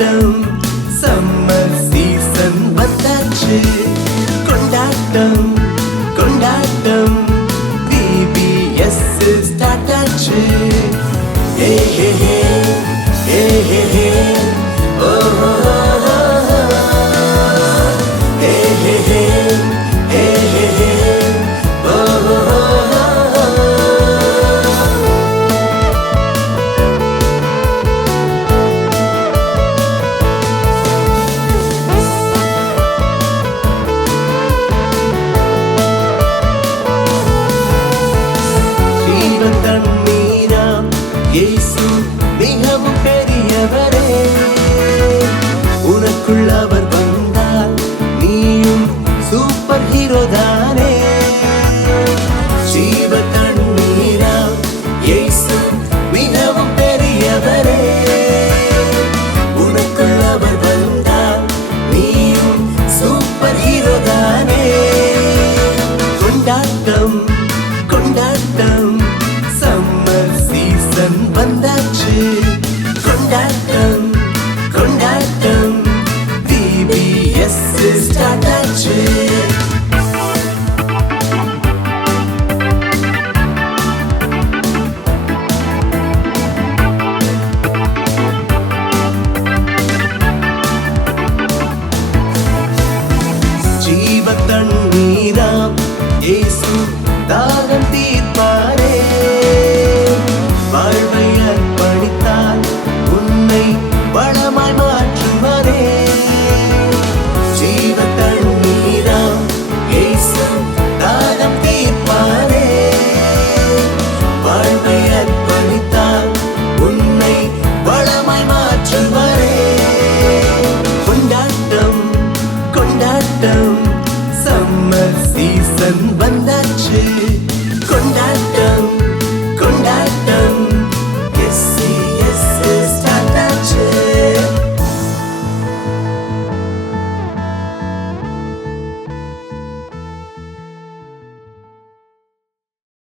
கொண்டாட்டம் summer season வந்தாச்சு கொண்டாட்டம் கொண்டாட்டம் VBS ஸ்டார்ட் ஆச்சு ஹே ஹே ஹே ஹே ஹே ஹே ஓ ஹே ஹே ஹே ஹே ஹே ஹே ஓ தண்ணீராம் இயேசு மிகவும் பெரியவரே உனக்குள் அவர் வந்தால் நீயும் சூப்பர் ஹீரோ தானே ஜீவ தண்ணீராம் இயேசு மிகவும் பெரியவரே உனக்குள் அவர் வந்தால் நீயும் சூப்பர் ஹீரோ தானே கொண்டாட்டம் கொண்டாட்டம் சம்மர் சீசன் வந்தாச்சு கொண்டாட்டம் கொண்டாட்டம் VBS ஸ்டார்ட் ஆச்சு ஜீவ தண்ணீராம் இயேசு தாகம் தீர்ப்பாரே வாழ்வை அர்ப்பணித்தால் உன்னை வளமாய் மாற்றுவாரே ஜீவ தண்ணீராம் இயேசு தாகம் தீர்ப்பாரே வாழ்வை அர்ப்பணித்தால் உன்னை வளமாய் மாற்றுவாரே கொண்டாட்டம் கொண்டாட்டம் சம்மர் சீசன் வந்தாச்சு கொண்டாட்டம்